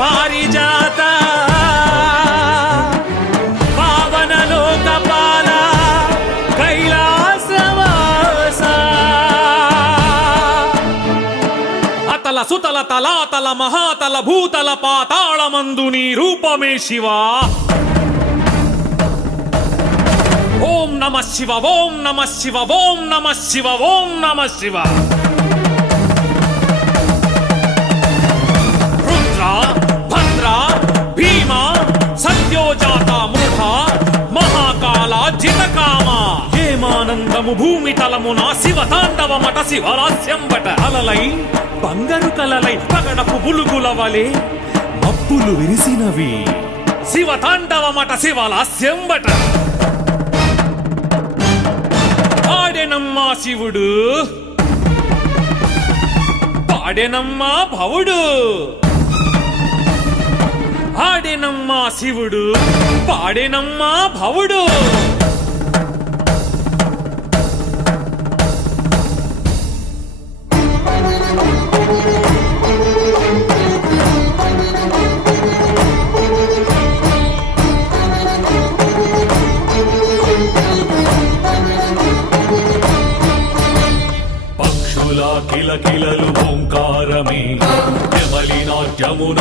పారిజాత పావన లోకపాల కైలాసవాస అతల సుతల తలాతల మహాతల భూతల పాతాళమందు నీ రూపమే శివా. ఓం నమ శివ ఓం నమ శివ ఓం నమ శివ ఓం నమ శివ. రుద్ర భద్ర భీమ సత్యోజాత మూఢ మహాకాల జితకామ ఏమానందము భూమి తలమున శివ తాండవమట శివరాస్యంబట. అలలై బంగారు కలలై పగడపు బులుగుల వలె మబ్బులు విరిసినవి శివ తాండవమట శివలాస్యంబట. ఆడెనమ్మా శివుడు పాడెనమ్మా భవుడు. ఆడెనమ్మా శివుడు పాడెనమ్మా భవుడు. పక్షుల కిలకిలలు ఓంకారమే యమలి నాట్యమున